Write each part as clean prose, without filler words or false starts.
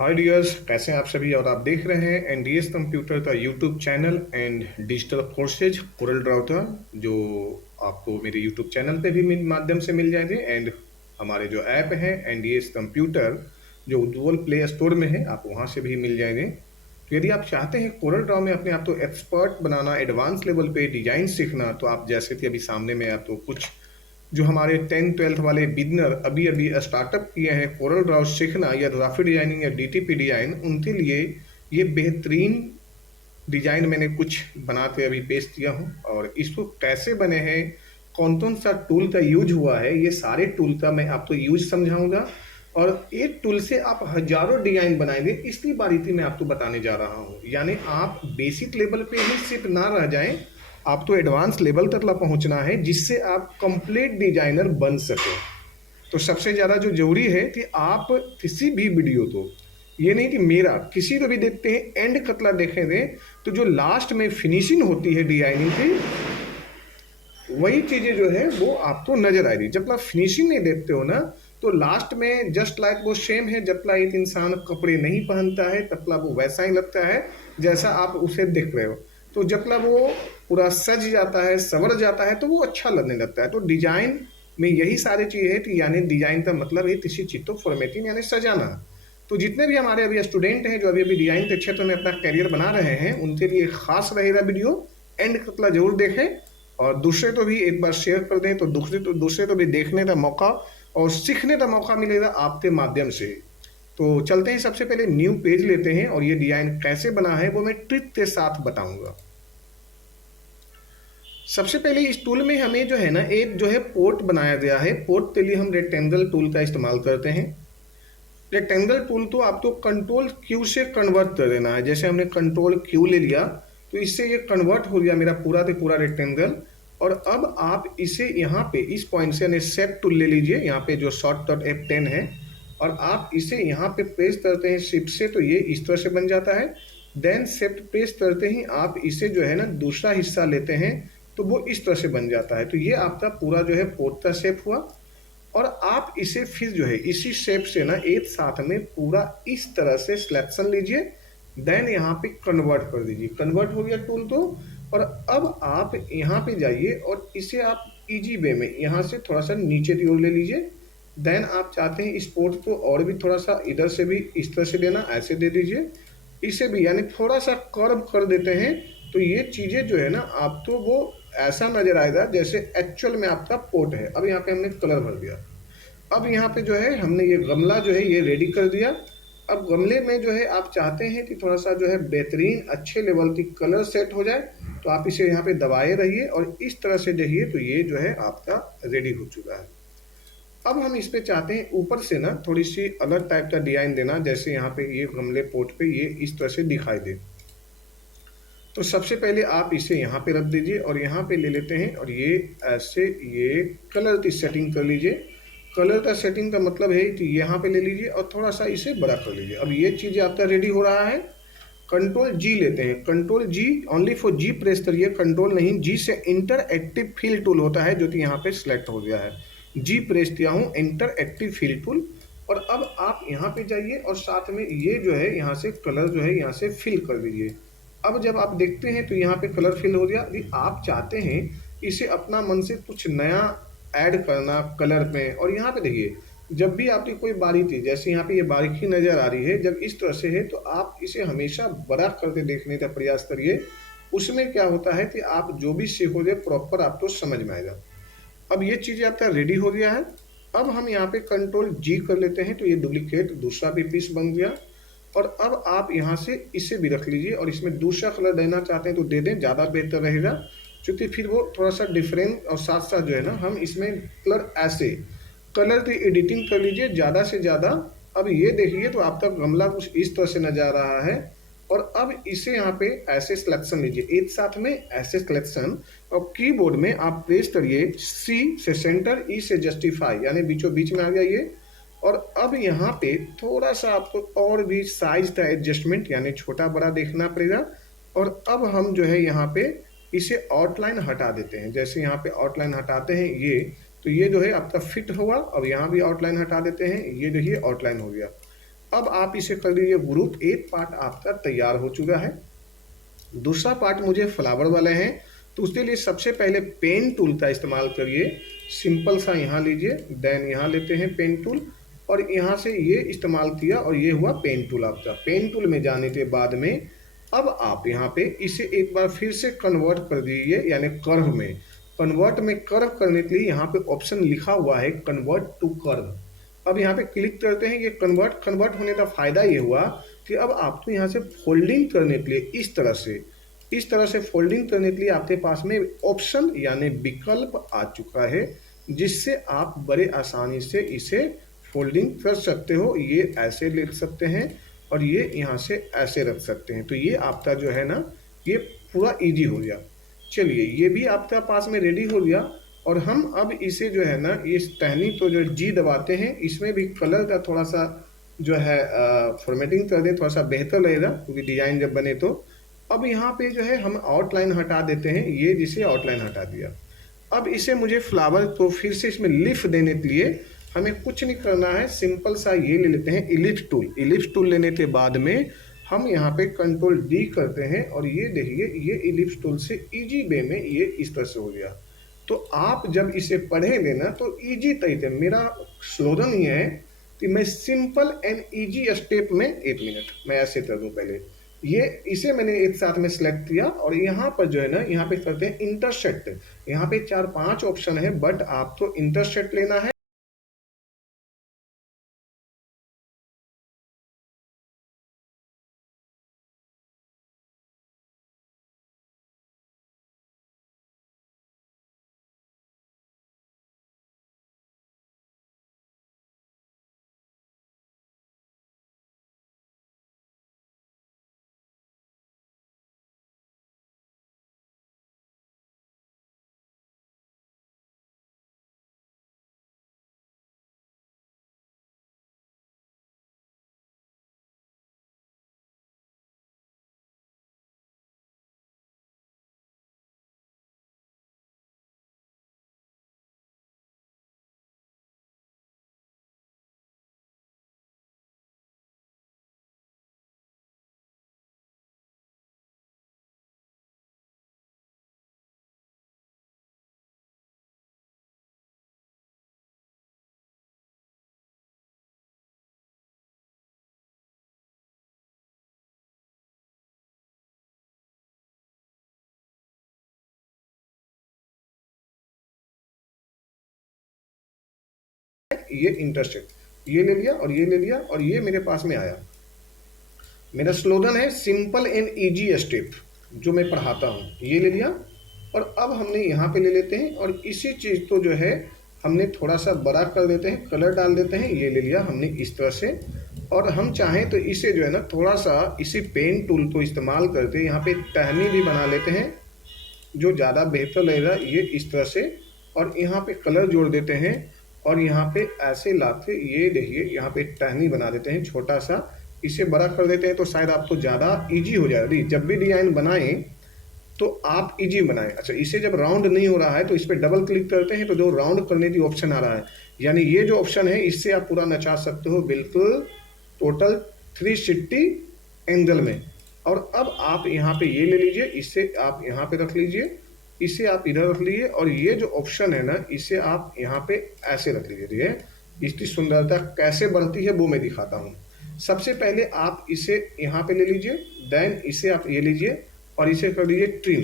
हाय dears, कैसे हैं आप सभी। और आप देख रहे हैं एनडीएस कंप्यूटर का YouTube channel and digital courses Corel ड्राउटर, जो आपको मेरे यूट्यूब चैनल पे भी माध्यम से मिल जाएंगे। एंड हमारे जो ऐप है एनडीएस कंप्यूटर, जो गूगल प्ले स्टोर में है, आप वहां से भी मिल जाएंगे। तो यदि आप चाहते हैं कोरल ड्रॉ में अपने आप को एक्सपर्ट बनाना, एडवांस लेवल पे डिजाइन सीखना, तो आप जैसे कि अभी सामने में आपको कुछ जो हमारे 10th 12th वाले बिगनर अभी अभी स्टार्टअप किए हैं कोरल ड्रॉ सीखना, या ग्राफिक डिजाइनिंग या डीटीपी डिजाइन, उनके लिए ये बेहतरीन डिजाइन मैंने कुछ बना के अभी पेश किया हूँ। और इसको कैसे बने हैं, कौन कौन सा टूल का यूज हुआ है, ये सारे टूल का मैं आपको यूज समझाऊंगा। और एक टूल से आप हजारों डिजाइन बनाएंगे, इसकी बारीकी मैं आपको बताने जा रहा हूँ। यानी आप बेसिक लेवल पे ही सिर्फ ना रह जाएं, आप तो एडवांस लेवल तक ला पहुंचना है, जिससे आप कंप्लीट डिजाइनर बन सके। तो सबसे ज़्यादा जो जरूरी है कि आप किसी भी वीडियो को, ये नहीं कि मेरा किसी को भी देखते हैं एंड कतला देखेंगे, तो जो लास्ट में फिनिशिंग होती है डिजाइनिंग की, वही चीज़ें जो है वो आपको नजर आएगी। जब आप फिनिशिंग नहीं देखते हो ना, तो लास्ट में जस्ट लाइक वो सेम है। जब तक एक इंसान कपड़े नहीं पहनता है तब तक वो वैसा ही लगता है जैसा आप उसे देख रहे हो। तो जब तक वो पूरा सज जाता है, संवर जाता है, तो वो अच्छा लगने लगता है। तो डिजाइन में यही सारी चीज़ है कि यानी डिजाइन का मतलब है किसी चीज़ को फॉर्मेटिंग यानी सजाना। तो जितने भी हमारे अभी स्टूडेंट हैं जो अभी अभी डिजाइन के क्षेत्र में अपना करियर बना रहे हैं, उनके लिए खास रहेगा वीडियो, एंड तक जरूर देखें। और दूसरे को भी एक बार शेयर कर दें, तो दूसरे को भी देखने का मौका और सीखने का मौका मिलेगा आपके माध्यम से। तो चलते हैं, सबसे पहले न्यू पेज लेते हैं और ये डिजाइन कैसे बना है वो मैं ट्रिक के साथ बताऊंगा। सबसे पहले इस टूल में हमें जो है ना, एक जो है पोर्ट बनाया गया है। पोर्ट के लिए हम रेक्टेंगल टूल का इस्तेमाल करते हैं। रेक्टेंगल टूल तो आपको कंट्रोल क्यू से कन्वर्ट कर देना है। जैसे हमने कंट्रोल क्यू ले लिया, तो इससे ये कन्वर्ट हो गया मेरा पूरा का पूरा रेक्टेंगल। और अब आप इसे यहाँ पे इस पॉइंट से यानी सेट टूल ले लीजिए, यहाँ पे जो शॉर्टकट F10 है, और आप इसे यहाँ पे प्रेस करते हैं शिफ्ट से, तो ये इस तरह से बन जाता है। देन शिफ्ट प्रेस करते ही आप इसे जो है ना दूसरा हिस्सा लेते हैं, तो वो इस तरह से बन जाता है। तो ये आपका पूरा जो है पोर्ट का शेप हुआ। और आप इसे फिर जो है इसी शेप से ना एक साथ में पूरा इस तरह से सिलेक्शन लीजिए। देन यहाँ पे कन्वर्ट कर दीजिए। कन्वर्ट हो गया टूल तो। और अब आप यहाँ पे जाइए और इसे आप इजी वे में यहाँ से थोड़ा सा नीचे की ओर ले लीजिए। देन आप चाहते हैं इस पोर्ट को और भी थोड़ा सा इधर से भी इस तरह से देना, ऐसे दे दीजिए। इसे भी यानी थोड़ा सा कर्व कर देते हैं, तो ये चीजें जो है ना आपको वो ऐसा नजर आएगा जैसे एक्चुअल में आपका पोर्ट है। अब यहाँ पे हमने कलर भर दिया। अब यहाँ पे जो है हमने ये गमला जो है ये रेडी कर दिया। अब गमले में जो है आप चाहते हैं कि थोड़ा सा जो है बेहतरीन अच्छे लेवल की कलर सेट हो जाए, तो आप इसे यहाँ पे दबाए रहिए और इस तरह से देखिए, तो ये जो है आपका रेडी हो चुका है। अब हम इस पे चाहते हैं ऊपर से ना थोड़ी सी अलग टाइप का डिजाइन देना, जैसे यहाँ पे ये गमले पोर्ट पे ये इस तरह से दिखाई दे। तो सबसे पहले आप इसे यहाँ पे रख दीजिए और यहाँ पे ले लेते हैं और ये ऐसे ये कलर की सेटिंग कर लीजिए। कलर का सेटिंग का मतलब है कि यहाँ पे ले लीजिए और थोड़ा सा इसे बड़ा कर लीजिए। अब ये चीज़ आपका रेडी हो रहा है। कंट्रोल जी लेते हैं। Control G, only for G press करिए, कंट्रोल नहीं। जी से इंटर एक्टिव फिल टूल होता है, जो कि यहाँ पे सिलेक्ट हो गया है। जी प्रेस किया हूँ, इंटर एक्टिव फिल टूल। और अब आप यहाँ पे जाइए और साथ में ये जो है यहाँ से कलर जो है यहाँ से फिल कर दीजिए। अब जब आप देखते हैं तो यहाँ पे कलर फिल हो गया। यदि आप चाहते हैं इसे अपना मन से कुछ नया ऐड करना कलर में, और यहाँ पे देखिए जब भी आपकी कोई बारीकी, जैसे यहाँ पे ये बारीकी नजर आ रही है, जब इस तरह से है तो आप इसे हमेशा बड़ा करके देखने का प्रयास करिए। उसमें क्या होता है कि आप जो भी सीखोगे प्रॉपर आपको समझ में आएगा। अब ये चीजें आपका रेडी हो गया है। अब हम यहाँ पे कंट्रोल जी कर लेते हैं, तो ये डुप्लीकेट दूसरा भी पीस बन गया। और अब आप यहाँ से इसे भी रख लीजिए और इसमें दूसरा कलर देना चाहते हैं तो दे दें, ज़्यादा बेहतर रहेगा, क्योंकि फिर वो थोड़ा सा डिफरेंट। और साथ साथ जो है ना हम इसमें कलर ऐसे कलर की एडिटिंग कर लीजिए ज़्यादा से ज़्यादा। अब ये देखिए तो आपका गमला कुछ इस तरह से नजर आ रहा है। और अब इसे यहाँ पे ऐसे सिलेक्शन लीजिए, एक साथ में ऐसे सिलेक्शन। और कीबोर्ड में आप प्रेस करिए सी से सेंटर, ई से जस्टिफाई, यानी बीचों बीच में आ गया ये। और अब यहाँ पे थोड़ा सा आपको और भी साइज का एडजस्टमेंट यानी छोटा बड़ा देखना पड़ेगा। और अब हम जो है यहाँ पे इसे आउटलाइन हटा देते हैं। जैसे यहाँ पे आउटलाइन हटाते हैं ये, तो ये जो है आपका फिट हुआ। अब यहाँ भी आउटलाइन हटा देते हैं, ये देखिए आउटलाइन हो गया। अब आप इसे कर लीजिए ग्रुप, एक पार्ट आपका तैयार हो चुका है। दूसरा पार्ट मुझे फ्लावर वाले हैं, तो उसके लिए सबसे पहले पेन टूल का इस्तेमाल करिए। सिंपल सा यहाँ लीजिए, देन यहाँ लेते हैं पेन टूल, और यहाँ से ये इस्तेमाल किया और ये हुआ पेन टूल आपका। पेन टूल में जाने के बाद में अब आप यहाँ पे इसे एक बार फिर से कन्वर्ट कर दीजिए, यानी कर्व में। कन्वर्ट में कर्व करने के लिए यहाँ पे ऑप्शन लिखा हुआ है कन्वर्ट टू कर्व। अब यहाँ पे क्लिक करते हैं, ये कन्वर्ट कन्वर्ट होने का फायदा ये हुआ कि अब आपको यहाँ से फोल्डिंग करने के लिए इस तरह से फोल्डिंग करने के लिए आपके पास में ऑप्शन यानी विकल्प आ चुका है, जिससे आप बड़े आसानी से इसे फोल्डिंग कर सकते हो। ये ऐसे लिख सकते हैं और ये यहाँ से ऐसे रख सकते हैं, तो ये आपका जो है ना ये पूरा इजी हो गया। चलिए ये भी आपका पास में रेडी हो गया, और हम अब इसे जो है ना इस टहनी तो जो जी दबाते हैं, इसमें भी कलर का थोड़ा सा जो है फॉर्मेटिंग कर दें, थोड़ा सा बेहतर लगेगा क्योंकि डिजाइन जब बने तो। अब यहाँ पे जो है हम आउटलाइन हटा देते हैं, ये जिसे आउटलाइन हटा दिया। अब इसे मुझे फ्लावर को फिर से इसमें लिफ्ट देने के लिए हमें कुछ नहीं करना है, सिंपल सा ये ले लेते हैं इलिप्स टूल। इलिप्स टूल लेने के बाद में हम यहाँ पे कंट्रोल डी करते हैं, और ये देखिए ये इलिप्स टूल से इजी वे में ये इस तरह से हो गया। तो आप जब इसे पढ़ेंगे ना तो इजी तरीके, मेरा स्लोगन ये है कि मैं सिंपल एंड इजी स्टेप में, एक मिनट मैं ऐसे कर दूं पहले, ये इसे मैंने एक साथ में सिलेक्ट किया, और यहाँ पर जो है ना यहाँ पे करते हैं इंटरसेक्ट। यहाँ पे 4-5 ऑप्शन है, बट आपको इंटरसेक्ट लेना है। ये इंटरसेक्ट ये ले लिया और ये ले लिया, और ये मेरे पास में आया। मेरा स्लोगन है सिंपल एंड इजी स्टेप, जो मैं पढ़ाता हूँ, ये ले लिया। और अब हमने यहाँ पे ले लेते हैं, और इसी चीज़ को जो है हमने थोड़ा सा बड़ा कर देते हैं, कलर डाल देते हैं, ये ले लिया हमने इस तरह से। और हम चाहें तो इसे जो है ना थोड़ा सा इसी पेन टूल को इस्तेमाल करके यहाँ पे टहनी भी बना लेते हैं, जो ज़्यादा बेहतर लगेगा, ये इस तरह से। और यहाँ पे कलर जोड़ देते हैं, और यहाँ पे ऐसे लाते, ये देखिए यहाँ पे टहनी बना देते हैं छोटा सा, इसे बड़ा कर देते हैं, तो शायद आपको ज़्यादा इजी हो जाएगा। जब भी डिजाइन बनाएं तो आप इजी बनाएं। अच्छा, इसे जब राउंड नहीं हो रहा है तो इस पर डबल क्लिक करते हैं, तो जो राउंड करने की ऑप्शन आ रहा है, यानी ये जो ऑप्शन है इससे आप पूरा नचा सकते हो बिल्कुल टोटल 360 एंगल में। और अब आप यहाँ पे ये ले लीजिए, इसे आप यहाँ पे रख लीजिए, इसे आप इधर रख लीजिए, और ये जो ऑप्शन है ना इसे आप यहाँ पे ऐसे रख लीजिए। ठीक है, इसकी सुंदरता कैसे बढ़ती है वो मैं दिखाता हूँ। सबसे पहले आप इसे यहाँ पे ले लीजिए, देन इसे आप ये लीजिए और इसे कर लीजिए ट्रिम।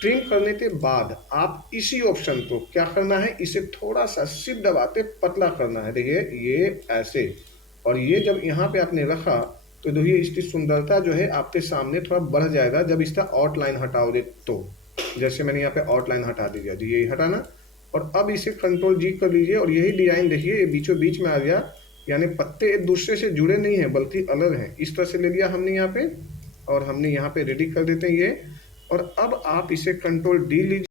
ट्रिम करने के बाद आप इसी ऑप्शन को क्या करना है, इसे थोड़ा सा सिर्फ दबाते पतला करना है। देखिए ये ऐसे, और ये जब यहाँ पे आपने रखा तो देखिए इसकी सुंदरता जो है आपके सामने थोड़ा बढ़ जाएगा जब इसका आउटलाइन हटाओगे तो। जैसे मैंने यहाँ पे आउटलाइन हटा दिया जी, यही हटाना, और अब इसे कंट्रोल जी कर लीजिए, और यही डिजाइन देखिए ये बीचों बीच में आ गया, यानी पत्ते एक दूसरे से जुड़े नहीं हैं बल्कि अलग हैं। इस तरह से ले लिया हमने यहाँ पे, और हमने यहाँ पे रेडी कर देते हैं ये। और अब आप इसे कंट्रोल डी लीजिए।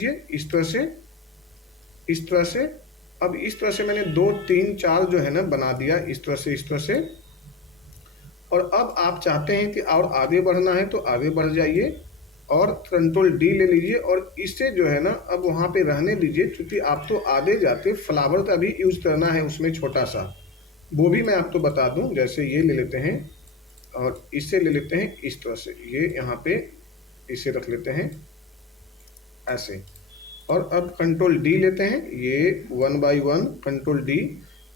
ये इस तरह से। अब इस तरह से मैंने 2 3 4 जो है ना बना दिया, इस तरह से। और अब आप चाहते हैं कि और आगे बढ़ना है तो आगे बढ़ जाइए और कंट्रोल डी ले लीजिए और इसे जो है ना अब वहाँ पे रहने दीजिए, क्योंकि आप तो आगे जाते फ्लावर का भी यूज़ करना है उसमें छोटा सा, वो भी मैं आपको बता दूं। जैसे ये ले लेते हैं और इसे ले लेते हैं इस तरह से, ये यहाँ पे इसे रख लेते हैं ऐसे। और अब कंट्रोल डी लेते हैं, ये 1 बाई 1 कंट्रोल डी।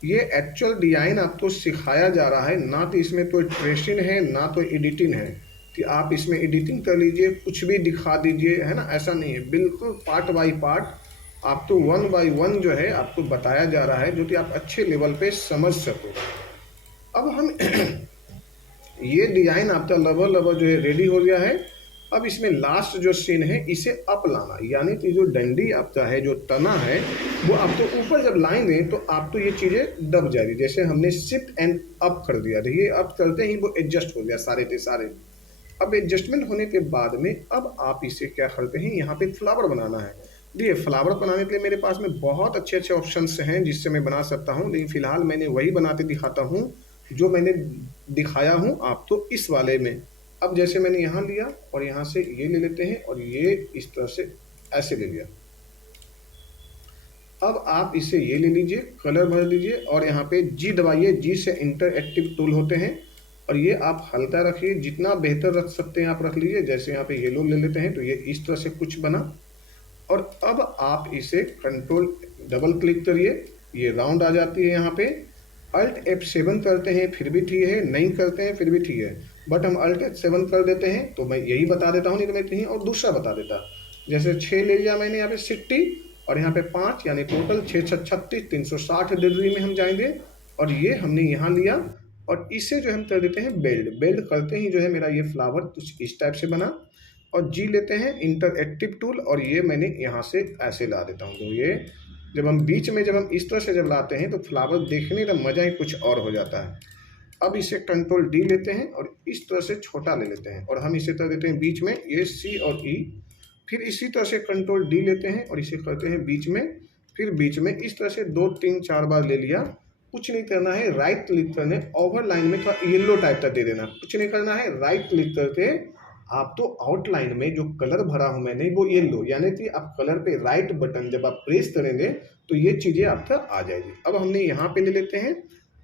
ये एक्चुअल डिजाइन आपको सिखाया जा रहा है, ना तो इसमें कोई ट्रेसिंग है ना तो एडिटिंग है कि आप इसमें एडिटिंग कर लीजिए कुछ भी दिखा दीजिए, है ना, ऐसा नहीं है। बिल्कुल पार्ट बाई पार्ट आपको 1 बाई 1 जो है आपको बताया जा रहा है, जो कि आप अच्छे लेवल पे समझ सको। अब हम ये डिजाइन आपका लगभग जो है रेडी हो गया है। अब इसमें लास्ट जो सीन है इसे अप लाना, यानी कि जो डंडी आपका है, जो तना है, वो आप तो ऊपर जब लाएंगे तो आप तो ये चीज़ें दब जाएगी। जैसे हमने शिफ्ट एंड अप कर दिया, देखिए अप करते ही वो एडजस्ट हो गया सारे के सारे। अब एडजस्टमेंट होने के बाद में अब आप इसे क्या करते हैं, यहाँ पे फ्लावर बनाना है। देखिए फ्लावर बनाने के लिए मेरे पास में बहुत अच्छे अच्छे ऑप्शंस हैं जिससे मैं बना सकता हूँ, लेकिन फिलहाल मैंने वही बनाते दिखाता हूँ जो मैंने दिखाया हूँ आपको इस वाले में। अब जैसे मैंने यहाँ लिया और यहाँ से ये ले लेते हैं और ये इस तरह से ऐसे ले लिया। अब आप इसे ये ले लीजिए, कलर भर दीजिए और यहाँ पे जी दबाइए, जी से इंटरएक्टिव टूल होते हैं और ये आप हल्का रखिए, जितना बेहतर रख सकते हैं आप रख लीजिए। जैसे यहाँ पे येलो ले लेते हैं तो ये इस तरह से कुछ बना। और अब आप इसे कंट्रोल डबल क्लिक करिए, ये राउंड आ जाती है। यहाँ पे अल्ट F7 करते हैं फिर भी ठीक है, नहीं करते हैं फिर भी ठीक है, बट हम अल्ट F7 कर देते हैं। तो मैं यही बता देता हूँ, नहीं तो मैं कहीं और दूसरा बता देता। जैसे 6 ले लिया मैंने यहाँ पे 60 और यहाँ पे 5, यानी टोटल 6 6 36 360 डिग्री में हम जाएंगे। और ये हमने यहाँ लिया और इसे जो हम कर देते हैं बेल्ड करते ही जो है मेरा ये फ्लावर कुछ इस टाइप से बना। और जी लेते हैं इंटरएक्टिव टूल और ये मैंने यहाँ से ऐसे ला देता हूँ। तो ये जब हम बीच में जब हम इस तरह से जब लाते हैं तो फ्लावर देखने का मज़ा ही कुछ और हो जाता है। अब इसे कंट्रोल डी लेते हैं और इस तरह से छोटा ले लेते हैं और हम इसे कर देते हैं बीच में, ये सी और ई। फिर इसी तरह से कंट्रोल डी लेते हैं और इसे करते हैं बीच में, फिर बीच में इस तरह से 2 3 4 बार ले लिया। कुछ नहीं करना है, राइट क्लिक करने ओवर लाइन में थोड़ा येलो टाइप का दे देना, कुछ नहीं करना है। राइट क्लिक करके आप तो आउटलाइन में जो कलर भरा हूं मैंने वो येलो, यानी कि आप कलर पे राइट बटन जब आप प्रेस करेंगे तो ये चीज़ें आपका आ जाएगी। अब हमने यहाँ पे ले लेते हैं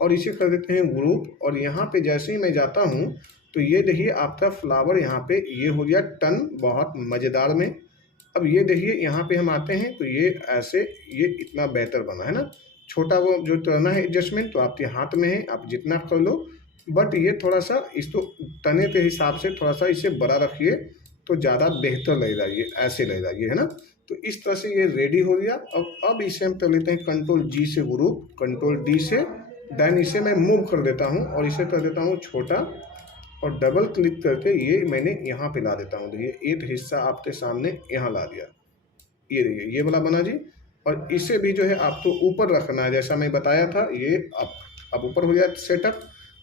और इसे कर देते हैं ग्रुप और यहाँ पे जैसे ही मैं जाता हूँ तो ये देखिए आपका फ्लावर यहाँ पे ये हो गया टन, बहुत मज़ेदार में। अब ये देखिए यहाँ पे हम आते हैं तो ये ऐसे ये इतना बेहतर बना है ना। छोटा वो जो करना है एडजस्टमेंट तो आपके हाथ में है, आप जितना कर लो, बट ये थोड़ा सा इसको तने के हिसाब से थोड़ा सा इसे बड़ा रखिए तो ज़्यादा बेहतर लगेगा, ये ऐसे लगेगा ये, है ना। तो इस तरह से ये रेडी हो गया। अब इसे हम कर लेते हैं कंट्रोल जी से ग्रुप, कंट्रोल डी से, देन इसे मैं मूव कर देता हूँ और इसे कर देता हूँ छोटा और डबल क्लिक करके ये मैंने यहाँ पे ला देता हूँ। तो ये एक हिस्सा आपके सामने यहाँ ला दिया, ये देखिए ये वाला बना जी। और इसे भी जो है आपको ऊपर रखना है, जैसा मैं बताया था। ये अब ऊपर हो गया सेटअप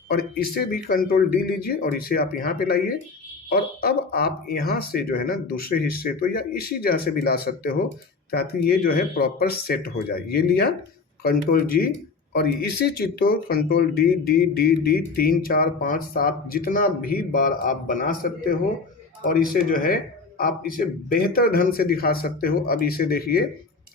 और इसे भी कंट्रोल डी लीजिए और इसे आप यहाँ पे लाइए। और अब आप यहाँ से जो है ना दूसरे हिस्से तो या इसी जगह से भी ला सकते हो ताकि ये जो है प्रॉपर सेट हो जाए। ये लिया कंट्रोल जी और इसी चीज़ को control D D D D 3 4 5 7 जितना भी बार आप बना सकते हो और इसे जो है आप इसे बेहतर ढंग से दिखा सकते हो। अब इसे देखिए,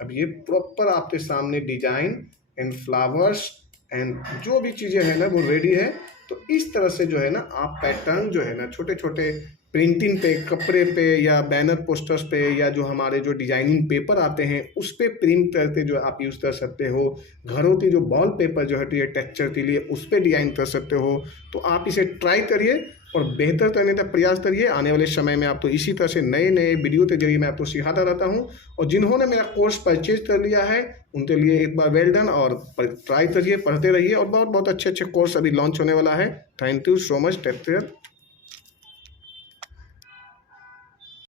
अब ये प्रॉपर आपके सामने डिजाइन एंड फ्लावर्स एंड जो भी चीज़ें हैं ना वो रेडी है। तो इस तरह से जो है ना आप पैटर्न जो है ना छोटे छोटे प्रिंटिंग पे, कपड़े पे या बैनर पोस्टर्स पे या जो हमारे जो डिजाइनिंग पेपर आते हैं उस पे प्रिंट करके जो आप यूज़ कर सकते हो। घरों की जो वॉल पेपर जो है तो ये टेक्सचर के लिए उस पर डिज़ाइन कर सकते हो। तो आप इसे ट्राई करिए और बेहतर करने का प्रयास करिए। आने वाले समय में आप तो इसी तरह से नए नए वीडियो के जरिए मैं आपको सिखाता रहता हूं। और जिन्होंने मेरा कोर्स परचेज कर लिया है उनके लिए एक बार वेल डन, और ट्राई करिए, पढ़ते रहिए और बहुत बहुत अच्छे अच्छे कोर्स अभी लॉन्च होने वाला है। Thank you so much, take care.